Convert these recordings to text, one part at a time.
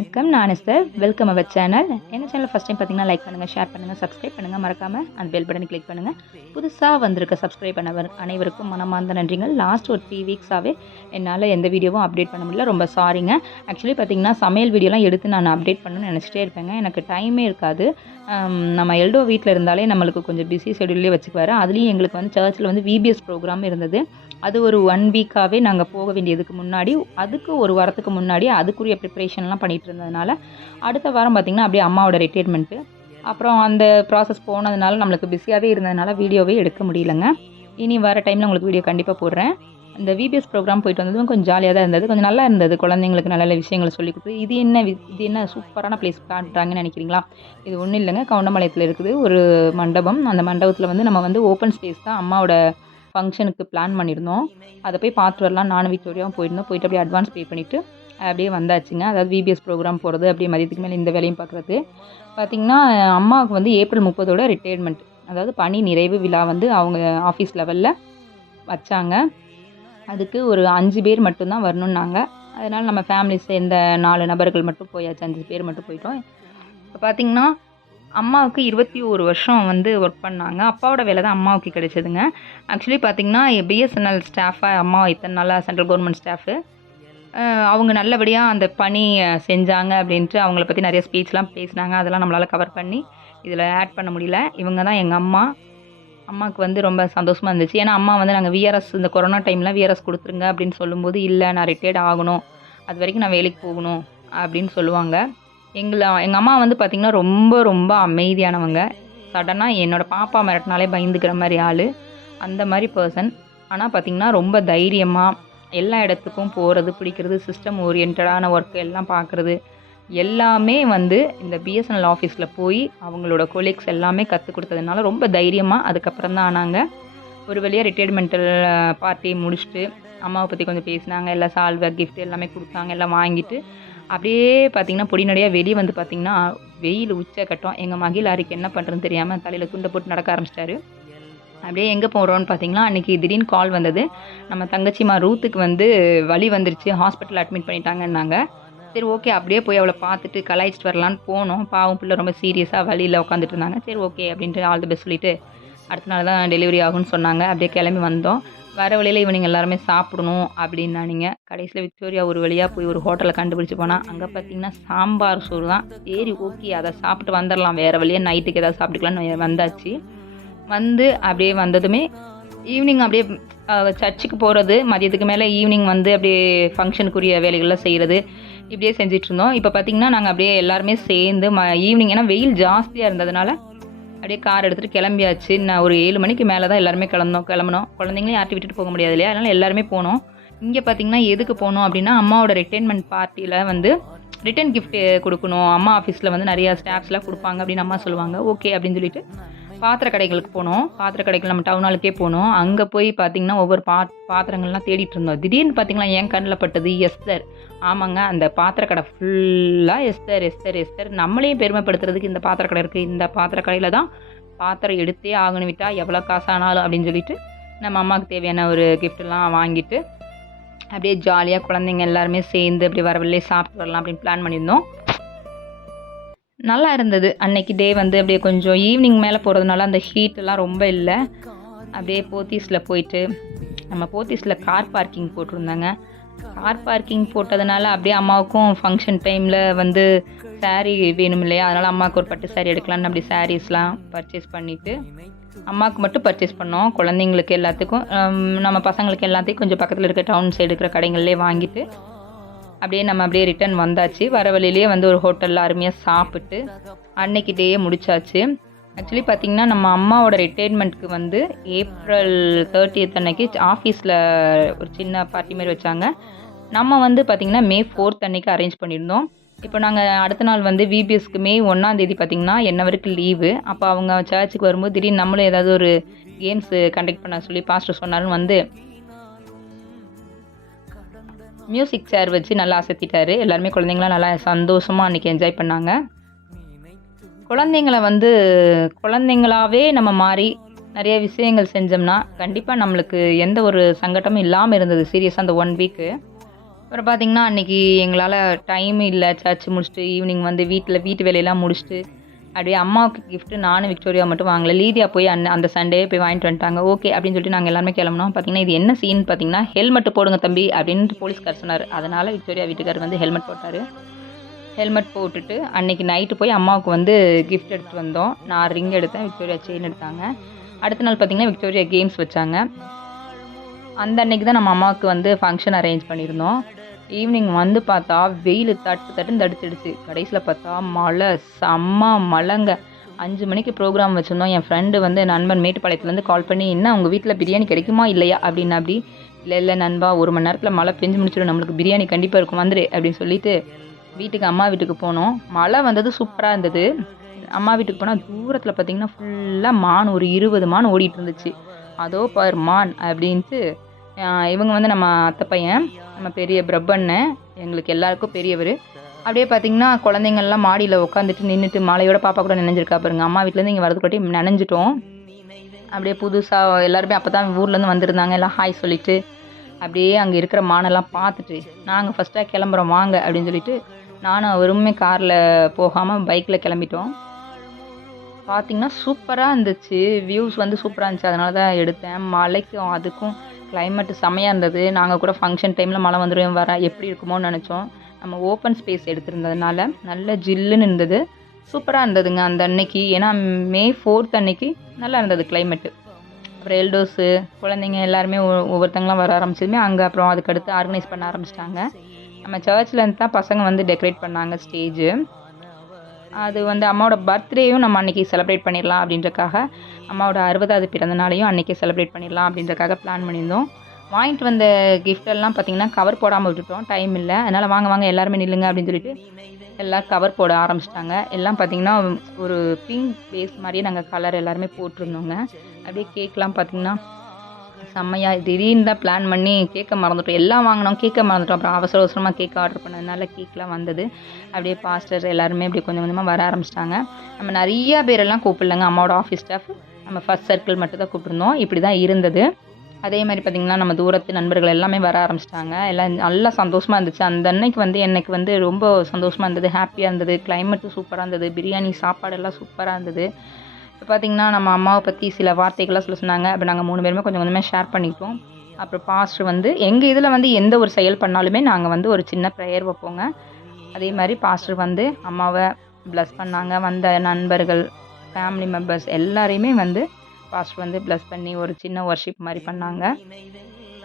வணக்கம். நான் Esther. Welcome our channel. என்ன சேனல் ஃபஸ்ட் டைம் பார்த்தீங்கன்னா லைக் பண்ணுங்கள், ஷேர் பண்ணுங்கள், சப்ஸ்கிரைப் பண்ணுங்கள். மறக்காமல் அந்த பெல் பட்டனை கிளிக் பண்ணுங்கள். புதுசாக வந்திருக்க சப்ஸ்கிரைப் பண்ணவர் அனைவருக்கும் மனமார்ந்த நன்றிகள். லாஸ்ட் ஒரு 3 வீக்ஸாகவே என்னால் எந்த வீடியோவும் அப்டேட் பண்ண முடியல. ரொம்ப சாரிங்க. ஆக்சுவலி பார்த்தீங்கன்னா சமையல் வீடியோலாம் எடுத்து நான் அப்டேட் பண்ணணும்னு நினச்சிட்டே இருப்பேங்க. எனக்கு டைமே இருக்காது. நம்ம எல்டோ வீட்டில் இருந்தாலே நம்மளுக்கு கொஞ்சம் பிஸி ஷெடியூல்லே வச்சுக்குவார். அதுலேயும் எங்களுக்கு வந்து சர்ச்சில் வந்து விபிஎஸ் ப்ரோக்ராம் இருந்தது. அது ஒரு 1 வீக்காகவே நாங்கள் போக வேண்டியதுக்கு முன்னாடி, அதுக்கு ஒரு வாரத்துக்கு முன்னாடி அதுக்குரிய ப்ரிப்ரேஷன்லாம் பண்ணிகிட்டு இருந்ததுனால, அடுத்த வாரம் பார்த்திங்கன்னா அப்படியே அம்மாவோட ரிட்டையர்மெண்ட்டு. அப்புறம் அந்த ப்ராசஸ் போனதுனால நம்மளுக்கு பிஸியாகவே இருந்ததுனால வீடியோவே எடுக்க முடியலங்க. இனி வர டைமில் உங்களுக்கு வீடியோ கண்டிப்பாக போடுறேன். இந்த விபிஎஸ் ப்ரோக்ராம் போயிட்டு வந்ததும் கொஞ்சம் ஜாலியாக தான் இருந்தது. கொஞ்சம் நல்லா இருந்தது. குழந்தைங்களுக்கு நல்ல நல்ல விஷயங்களை சொல்லி கொடுத்து, இது என்ன சூப்பரான பிளேஸ் காட்டுறாங்கன்னு நினைக்கிறீங்களா? இது ஒன்றும் இல்லைங்க, கவுண்டம்பாளையத்தில் இருக்குது ஒரு மண்டபம். அந்த மண்டபத்தில் வந்து நம்ம வந்து ஓப்பன் ஸ்பேஸ் தான் அம்மாவோட ஃபங்க்ஷனுக்கு பிளான் பண்ணியிருந்தோம். அதை போய் பார்த்து வரலாம். நானும் விக்டோரியாவும் போயிருந்தோம். போயிட்டு அப்படியே அட்வான்ஸ் பே பண்ணிவிட்டு அப்படியே வந்தாச்சுங்க. அதாவது விபிஎஸ் ப்ரோக்ராம் போகிறது, அப்படியே மதியத்துக்கு மேலே இந்த வேலையும் பார்க்குறது. பார்த்திங்கன்னா அம்மாவுக்கு வந்து ஏப்ரல் 30 ரிட்டையர்மெண்ட், அதாவது பணி நிறைவு விழா வந்து அவங்க ஆஃபீஸ் லெவலில் வச்சாங்க. அதுக்கு ஒரு 5 பேர் மட்டும்தான் வரணுன்னாங்க. அதனால் நம்ம ஃபேமிலி சேர்ந்த 4 நபர்கள் மட்டும் போயாச்சு. 5 பேர் மட்டும் போயிட்டோம். இப்போ பார்த்திங்கன்னா அம்மாவுக்கு 21 வருஷம் வந்து ஒர்க் பண்ணாங்க. அப்பாவோட வேலை தான் அம்மாவுக்கு கிடைச்சதுங்க. ஆக்சுவலி பார்த்திங்கன்னா பிஎஸ்என்எல் ஸ்டாஃபாக அம்மா இத்தனை நாளாக சென்ட்ரல் கவர்மெண்ட் ஸ்டாஃபு. அவங்க நல்லபடியாக அந்த பணி செஞ்சாங்க அப்படின்ட்டு அவங்கள பற்றி நிறைய ஸ்பீச்லாம் பேசினாங்க. அதெல்லாம் நம்மளால் கவர் பண்ணி இதில் ஆட் பண்ண முடியல. இவங்க தான் எங்கள் அம்மா. அம்மாவுக்கு வந்து ரொம்ப சந்தோஷமாக இருந்துச்சு. ஏன்னா அம்மா வந்து நாங்கள் விஆர்எஸ் இந்த கொரோனா டைமில் விஆர்எஸ் கொடுத்துருங்க அப்படின்னு சொல்லும்போது, இல்லை நான் ரிட்டையர்ட் ஆகணும், அது வரைக்கும் நான் வேலைக்கு போகணும் அப்படின்னு சொல்லுவாங்க. எங்கள் அம்மா வந்து பார்த்திங்கன்னா ரொம்ப ரொம்ப அமைதியானவங்க. சடனாக என்னோடய பாப்பா மிரட்டினாலே பயந்துக்கிற மாதிரி ஆள், அந்த மாதிரி பர்சன். ஆனால் பார்த்திங்கன்னா ரொம்ப தைரியமாக எல்லா இடத்துக்கும் போகிறது, பிடிக்கிறது, சிஸ்டம் ஓரியன்டான ஒர்க்கு எல்லாம் பார்க்குறது, எல்லாமே வந்து இந்த பிஎஸ்என்எல் ஆஃபீஸில் போய் அவங்களோட கொலீக்ஸ் எல்லாமே கற்றுக் கொடுத்ததுனால ரொம்ப தைரியமாக அதுக்கப்புறம் தான் ஆனாங்க. ஒரு வழியாக ரிட்டையர்மெண்ட்டில் பார்ட்டி முடிச்சுட்டு அம்மாவை பற்றி கொஞ்சம் பேசினாங்க. எல்லாம் சால்வை, கிஃப்ட் எல்லாமே கொடுத்தாங்க. எல்லாம் வாங்கிட்டு அப்படியே பார்த்திங்கன்னா பொடிநடையாக வெளியே வந்து பார்த்திங்கன்னா வெயில் உச்சக்கட்டம். எங்கள் மகிழாரிக்கு என்ன பண்ணுறதுன்னு தெரியாமல் தலையில் துண்டை போட்டு நடக்க ஆரம்பிச்சிட்டாரு. அப்படியே எங்கே போகிறோன்னு பார்த்திங்கன்னா அன்றைக்கி திடீர்னு கால் வந்தது. நம்ம தங்கச்சிமா ரூத்துக்கு வந்து வலி வந்துருச்சு, ஹாஸ்பிட்டலில் அட்மிட் பண்ணிட்டாங்கன்னாங்க. சரி ஓகே, அப்படியே போய் அவளை பார்த்துட்டு கலாய்ச்சிட்டு வரலான்னு போனோம். பாவம் பிள்ளை ரொம்ப சீரியஸாக வலியில் உட்காந்துட்டு இருந்தாங்க. சரி ஓகே அப்படின்ட்டு ஆல் தி பெஸ்ட் சொல்லிவிட்டு அடுத்த நாள் தான் டெலிவரி ஆகும்னு சொன்னாங்க. அப்படியே கிளம்பி வந்தோம். வர வழியில் இவனிங்க எல்லாருமே சாப்பிடணும் அப்படின்னானிங்க. கடைசியில் விக்டோரியா ஒரு வழியாக போய் ஒரு ஹோட்டலை கண்டுபிடிச்சி போனால் அங்கே பார்த்திங்கன்னா சாம்பார் சோறு தான். சரி ஓகே, அதை சாப்பிட்டு வந்துடலாம், வேறு வழியாக நைட்டுக்கு ஏதாவது சாப்பிட்டுக்கலான்னு வந்தாச்சு. வந்து அப்படியே வந்ததுமே ஈவினிங் அப்படியே சர்ச்சுக்கு போகிறது, மதியத்துக்கு மேலே ஈவினிங் வந்து அப்படியே ஃபங்க்ஷனுக்குரிய வேலைகள்லாம் செய்கிறது, இப்படியே செஞ்சிட்ருந்தோம். இப்போ பார்த்திங்கன்னா நாங்கள் அப்படியே எல்லாருமே சேர்ந்து ஈவினிங், ஏன்னா வெயில் ஜாஸ்தியாக இருந்ததுனால அப்படியே கார் எடுத்துகிட்டு கிளம்பியாச்சு. நான் ஒரு 7 மணிக்கு மேலே தான் எல்லாருமே கிளம்பணும். குழந்தைங்களையும் யார்ட்டி விட்டுட்டு போக முடியாது இல்லையா, அதனால் எல்லாருமே போனோம். இங்கே பார்த்திங்கன்னா எதுக்கு போனோம் அப்படின்னா அம்மாவோட ரிட்டைர்மெண்ட் பார்ட்டியில் வந்து ரிட்டன் கிஃப்ட் கொடுக்கணும். அம்மா ஆஃபீஸில் வந்து நிறையா ஸ்டாஃப்ஸ்லாம் கொடுப்பாங்க அப்படின்னு அம்மா சொல்லுவாங்க. ஓகே அப்படின்னு சொல்லிட்டு பாத்திர கடைகளுக்கு போனோம். பாத்திர கடைகள் நம்ம டவுன் ஹாலுக்கே போனோம். அங்கே போய் பார்த்திங்கன்னா ஒவ்வொரு பாத்திரங்கள்லாம் தேடிட்டு இருந்தோம். திடீர்னு பார்த்திங்கன்னா என் கண்ணில் பட்டது எஸ்தர். ஆமாங்க, அந்த பாத்திர கடை ஃபுல்லாக எஸ்தர் எஸ்தர் எஸ்தர். நம்மளையும் பெருமைப்படுத்துறதுக்கு இந்த பாத்திர கடை இருக்குது, இந்த பாத்திர கடையில் தான் பாத்திரம் எடுத்தே ஆகணும், விட்டால் எவ்வளோ காசானாலும் அப்படின்னு சொல்லிட்டு நம்ம அம்மாவுக்கு தேவையான ஒரு கிஃப்டெல்லாம் வாங்கிட்டு அப்படியே ஜாலியாக குழந்தைங்க எல்லாருமே சேர்ந்து அப்படி வரவில்லை சாப்பிட்டு வரலாம் அப்படின்னு பிளான் பண்ணியிருந்தோம். நல்லா இருந்தது அன்னைக்கு டே வந்து. அப்படியே கொஞ்சம் ஈவினிங் மேலே போகிறதுனால அந்த ஹீட்டெல்லாம் ரொம்ப இல்லை. அப்படியே போத்தீஸில் போயிட்டு நம்ம போத்தீஸில் கார் பார்க்கிங் போட்டிருந்தாங்க. கார் பார்க்கிங் போட்டதுனால அப்படியே அம்மாவுக்கும் ஃபங்க்ஷன் டைமில் வந்து சாரீ வேணும் இல்லையா, அதனால் அம்மாவுக்கு ஒரு பட்டு சாரீ எடுக்கலான்னு அப்படி சாரீஸ்லாம் பர்ச்சேஸ் பண்ணிவிட்டு அம்மாவுக்கு மட்டும் பர்ச்சேஸ் பண்ணோம். குழந்தைங்களுக்கு எல்லாத்துக்கும் நம்ம பசங்களுக்கு எல்லாத்தையும் கொஞ்சம் பக்கத்தில் இருக்க டவுன் சைடு இருக்கிற கடைகள்லேயே வாங்கிட்டு அப்படியே நம்ம அப்படியே ரிட்டன் வந்தாச்சு. வர வழியிலேயே வந்து ஒரு ஹோட்டலில் அருமையாக சாப்பிட்டு அன்னைக்கு டேயே முடிச்சாச்சு. ஆக்சுவலி பார்த்திங்கன்னா நம்ம அம்மாவோட ரிட்டைர்மெண்ட்டுக்கு வந்து ஏப்ரல் 30 அன்னைக்கு ஆஃபீஸில் ஒரு சின்ன பார்ட்டி மாதிரி வச்சாங்க. நம்ம வந்து பார்த்திங்கன்னா May 4 அன்னைக்கு அரேஞ்ச் பண்ணியிருந்தோம். இப்போ நாங்கள் அடுத்த நாள் வந்து விபிஎஸ்க்கு May 1 பார்த்திங்கன்னா என்னவருக்கு லீவு. அப்போ அவங்க சர்ச்சுக்கு வரும்போது திடீர்னு நம்மளும் ஏதாவது ஒரு கேம்ஸு கண்டக்ட் பண்ண சொல்லி பாஸ்டர் சொன்னாலும் வந்து மியூசிக் சேர் வச்சு நல்லா அசத்திட்டாரு. எல்லாருமே குழந்தைங்களாம் நல்லா சந்தோஷமாக அன்றைக்கி என்ஜாய் பண்ணாங்க. குழந்தைங்கள வந்து குழந்தைங்களாகவே நம்ம மாறி நிறைய விஷயங்கள் செஞ்சோம்னா கண்டிப்பாக நம்மளுக்கு எந்த ஒரு சங்கடமும் இல்லாமல் இருந்தது. சீரியஸாக அந்த 1 வீக்கு அப்புறம் பார்த்தீங்கன்னா, அன்னைக்கு எங்களால டைம் இல்ல. சர்ச் முடிச்சுட்டு ஈவினிங் வந்து வீட்டு வேலையெல்லாம் முடிச்சுட்டு, அப்படியே அம்மாவுக்கு கிஃப்ட் நானும் விக்டோரியா மட்டும் வாங்கல. லீதியா போய் அந்த சண்டே போய் வாங்கிட்டு வந்துட்டாங்க. ஓகே அப்படின்னு சொல்லிட்டு நாங்க எல்லாருமே கிளம்புனோம். பார்த்தீங்கன்னா, இது என்ன சீன் பார்த்தீங்கன்னா, "ஹெல்மெட் போடுங்க தம்பி" அப்படின்ட்டு போலீஸ்காரர் சொன்னாரு. அதனால விக்டோரியா வீட்டுக்காரர் வந்து ஹெல்மெட் போட்டாரு. ஹெல்மெட் போட்டுட்டு அன்னைக்கு நைட்டு போய் அம்மாவுக்கு வந்து கிஃப்ட் எடுத்துட்டு வந்தோம். நான் ரிங் எடுத்தேன். விக்டோரியா செயின் எடுத்தாங்க. அடுத்த நாள் பார்த்தீங்கன்னா, விக்டோரியா கேம்ஸ் வச்சாங்க. அந்த அன்னைக்கு தான் நம்ம அம்மாவுக்கு வந்து ஃபங்ஷன் அரேஞ்ச் பண்ணியிருந்தோம். ஈவினிங் வந்து பார்த்தா, வெயிலு தட்டு தட்டுன்னு தடுத்துடுச்சு. கடைசில பார்த்தா மழை, செம்ம மழைங்க. 5 மணிக்கு ப்ரோகிராம் வச்சிருந்தோம். என் ஃப்ரெண்டு வந்து நண்பன் மேட்டுப்பாளையத்துலேருந்து கால் பண்ணி, "என்ன உங்க வீட்ல பிரியாணி கிடைக்குமா இல்லையா?" அப்படின்னாப்படி. இல்ல நண்பா, 1 மணி நேரத்தில மழை பெஞ்சு முடிச்சிடும். நம்மளுக்கு பிரியாணி கண்டிப்பா இருக்கும். வந்துரு அப்படின்னு சொல்லிட்டு, அம்மா வீட்டுக்கு போனோம். மழை வந்தது சூப்பரா இருந்தது. அம்மா வீட்டுக்கு போனா தூரத்தில பார்த்தீங்கன்னா, ஃபுல்லா மான் ஒரு 20 மான் ஓடிட்டு இருந்துச்சு. "அதோ பாரு மான்" அப்படின்ட்டு இவங்க வந்து நம்ம அத்தை பையன், நம்ம பெரிய பிரப்பண்ணன், எங்களுக்கு எல்லாருக்கும் பெரியவரு. அப்படியே பார்த்தீங்கன்னா, குழந்தைங்கள்லாம் மாடியில உட்காந்துட்டு நின்னுட்டு மழையோட பாப்பா கூட நனைஞ்சிருக்கா பாருங்க. அம்மா வீட்லேருந்து இங்க வரதுக்காட்டி நனைஞ்சுட்டோம். அப்படியே புதுசா எல்லாருமே அப்பதான் ஊர்லேருந்து வந்திருந்தாங்க. எல்லாம் ஹாய் சொல்லிட்டு, அப்படியே அங்க இருக்கிற மானெல்லாம் பார்த்துட்டு, நாங்க ஃபர்ஸ்ட்டா கிளம்புறோம் வாங்க அப்படின்னு சொல்லிட்டு, நானும் அவருமே கார்ல போகாம பைக்ல கிளம்பிட்டோம். பார்த்தீங்கன்னா, சூப்பரா இருந்துச்சு. வியூஸ் வந்து சூப்பரா இருந்துச்சு. அதனால தான் எடுத்தேன். மழைக்கும் அதுக்கும் கிளைமேட் செம்மையா இருந்தது. நாங்க கூட ஃபங்ஷன் டைம்ல மழை வந்துரும் எப்படி இருக்குமோன்னு நெனச்சோம். நம்ம ஓப்பன் ஸ்பேஸ் எடுத்திருந்ததுனால, நல்ல ஜில்லுன்னு இருந்தது. சூப்பரா இருந்ததுங்க அந்த அன்னைக்கு. ஏன்னா, மே 4த் அன்னைக்கு நல்லா இருந்தது கிளைமேட்டு. அப்புறம் எல்டர்ஸு, குழந்தைங்க எல்லாருமே ஒவ்வொருத்தங்கலாம் வர ஆரம்பிச்சதுமே, அங்க அப்புறம் அதுக்கடுத்து ஆர்கனைஸ் பண்ண ஆரம்பிச்சுட்டாங்க. நம்ம சர்ச்லேருந்து தான் பசங்க வந்து டெக்கரேட் பண்ணாங்க ஸ்டேஜு. அது வந்து அம்மாவோட பர்த்டேயும் நம்ம அன்றைக்கி செலிப்ரேட் பண்ணிடலாம் அப்படின்றக்காக, அம்மாவோட 60வது பிறந்த நாளையும் அன்றைக்கே செலிப்ரேட் பண்ணிடலாம் அப்படின்றக்காக பிளான் பண்ணியிருந்தோம். வாங்கிட்டு வந்த கிஃப்டெல்லாம் பார்த்திங்கன்னா, கவர் போடாமல் விட்டுட்டோம். டைம் இல்ல. அதனால் வாங்க வாங்க எல்லாருமே நில்லுங்க அப்படின்னு சொல்லிட்டு, எல்லாம் கவர் போட ஆரம்பிச்சிட்டாங்க. எல்லாம் பார்த்திங்கன்னா, ஒரு பிங்க் பேஸ் மாதிரியே நாங்கள் கலர் எல்லாருமே போட்டிருந்தோங்க. அப்படியே கேக்லாம் பார்த்திங்கன்னா செம்மையா திடீர்னு தான் பிளான் பண்ணி கேக்க மறந்துட்டோம். எல்லாம் வாங்குனோம். கேக்க மறந்துட்டோம். அப்புறம் அவசர அவசரமா கேக் ஆர்டர் பண்ணதுனால கேக்லாம் வந்தது. அப்படியே பாஸ்டர் எல்லாருமே அப்படியே கொஞ்சம் கொஞ்சமா வர ஆரம்பிச்சுட்டாங்க. நம்ம நெறைய பேரெல்லாம் கூப்பிடலங்க. அம்மாவோட ஆஃபீஸ் ஸ்டாஃப். நம்ம ஃபர்ஸ்ட் சர்க்கிள் மட்டும் தான் கூப்பிட்டுருந்தோம். இப்படி தான் இருந்தது. அதே மாரி பார்த்தீங்கன்னா, நம்ம தூரத்து நண்பர்கள் எல்லாமே வர ஆரம்பிச்சுட்டாங்க. எல்லாம் நல்லா சந்தோஷமா இருந்துச்சு. அந்த அன்னைக்கு வந்து எனக்கு வந்து ரொம்ப சந்தோஷமா இருந்தது. ஹேப்பியா இருந்தது. கிளைமேட்டும் சூப்பரா இருந்தது. பிரியாணி சாப்பாடெல்லாம் சூப்பரா இருந்தது. இப்போ பார்த்தீங்கன்னா, நம்ம அம்மாவை பற்றி சில வார்த்தைகள்லாம் சொல்ல சொன்னாங்க. அப்போ நாங்கள் 3 பேருமே கொஞ்சம் கொஞ்சமாக ஷேர் பண்ணிக்கிட்டோம். அப்புறம் பாஸ்டர் வந்து எங்கள் இதில் வந்து எந்த ஒரு செயல் பண்ணாலுமே நாங்கள் வந்து ஒரு சின்ன ப்ரேயர் வைப்போங்க. அதே மாதிரி பாஸ்டர் வந்து அம்மாவை ப்ளஸ் பண்ணாங்க. வந்த நண்பர்கள், ஃபேமிலி மெம்பர்ஸ் எல்லாரையுமே வந்து பாஸ்டர் வந்து ப்ளஸ் பண்ணி ஒரு சின்ன வொர்ஷிப் மாதிரி பண்ணாங்க.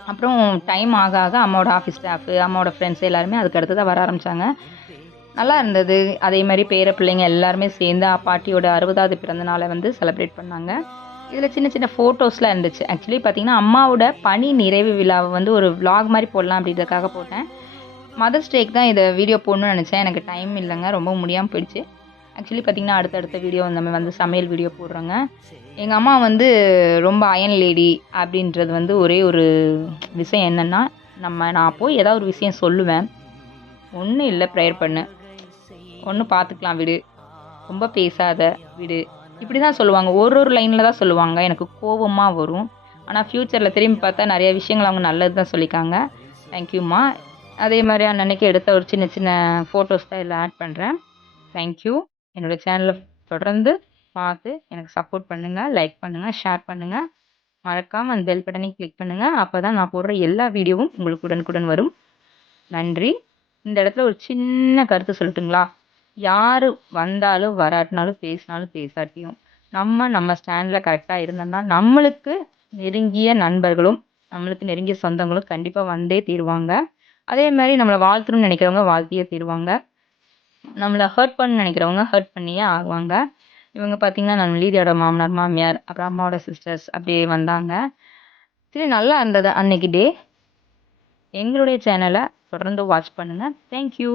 அப்புறம் டைம் ஆக ஆக அம்மாவோட ஆஃபீஸ் ஸ்டாஃபு, அம்மாவோட ஃப்ரெண்ட்ஸ் எல்லாருமே அதுக்கு அடுத்து தான் வர ஆரம்பித்தாங்க. நல்லா இருந்தது. அதே மாரி பேர பிள்ளைங்க எல்லாருமே சேர்ந்து பாட்டியோட 60வது பிறந்த நாளை வந்து செலிப்ரேட் பண்ணாங்க. இதில் சின்ன சின்ன ஃபோட்டோஸ்லாம் இருந்துச்சு. ஆக்சுவலி பார்த்தீங்கன்னா, அம்மாவோட பணி நிறைவு விழாவை வந்து ஒரு விளாக் மாரி போடலாம் அப்படின்றதுக்காக போட்டேன். மதர்ஸ் டேக்கு தான் இதை வீடியோ போடணும்னு நினச்சேன். எனக்கு டைம் இல்லைங்க. ரொம்ப முடியாமல் போயிடுச்சு. ஆக்சுவலி பார்த்தீங்கன்னா, அடுத்தடுத்த வீடியோ நம்ம வந்து சமையல் வீடியோ போடுறோங்க. எங்கள் அம்மா வந்து ரொம்ப அயன் லேடி அப்படின்றது வந்து ஒரே ஒரு விஷயம் என்னென்னா, நான் போய் ஏதாவது ஒரு விஷயம் சொல்லுவேன். ஒன்றும் இல்லை ப்ரேயர் பண்ணு. ஒன்றும் பார்த்துக்கலாம் விடு. ரொம்ப பேசாத விடு. இப்படி தான் சொல்லுவாங்க. ஒரு லைனில் தான் சொல்லுவாங்க. எனக்கு கோவமா வரும். ஆனால் ஃப்யூச்சரில் திரும்பி பார்த்தா நிறைய விஷயங்கள் அவங்க நல்லது தான் சொல்லியிருக்காங்க. தேங்க்யூம்மா. அதே மாதிரி அன்னன்னைக்கு எடுத்த ஒரு சின்ன சின்ன ஃபோட்டோஸ் தான் இதில் ஆட் பண்ணுறேன். தேங்க்யூ. என்னோடய சேனலை தொடர்ந்து பார்த்து எனக்கு சப்போர்ட் பண்ணுங்கள். லைக் பண்ணுங்கள். ஷேர் பண்ணுங்கள். மறக்காமல் அந்த பெல் பட்டனை கிளிக் பண்ணுங்கள். அப்போ தான் நான் போடுற எல்லா வீடியோவும் உங்களுக்கு உடனுக்குடன் வரும். நன்றி. இந்த இடத்துல ஒரு சின்ன கருத்து சொல்லட்டுங்களா? யார் வந்தாலும் வராட்டினாலும் பேசினாலும் பேசாட்டியும் நம்ம ஸ்டாண்டில் கரெக்டாக இருந்தோம்னா நம்மளுக்கு நெருங்கிய நண்பர்களும் நம்மளுக்கு நெருங்கிய சொந்தங்களும் கண்டிப்பாக வந்தே தீருவாங்க. அதே மாதிரி நம்மளை வாழ்த்தணும்னு நினைக்கிறவங்க வாழ்த்தியே தீருவாங்க. நம்மளை ஹர்ட் பண்ண நினைக்கிறவங்க ஹர்ட் பண்ணியே ஆகுவாங்க. இவங்க பார்த்தீங்கன்னா நம்ம லீதியோட மாமனார் மாமியார் அப்புறம் அம்மாவோட சிஸ்டர்ஸ் அப்படியே வந்தாங்க. சரி, நல்லா இருந்தது அன்னைக்கு டே. எங்களுடைய சேனலை தொடர்ந்து வாட்ச் பண்ணுங்கள். தேங்க்யூ.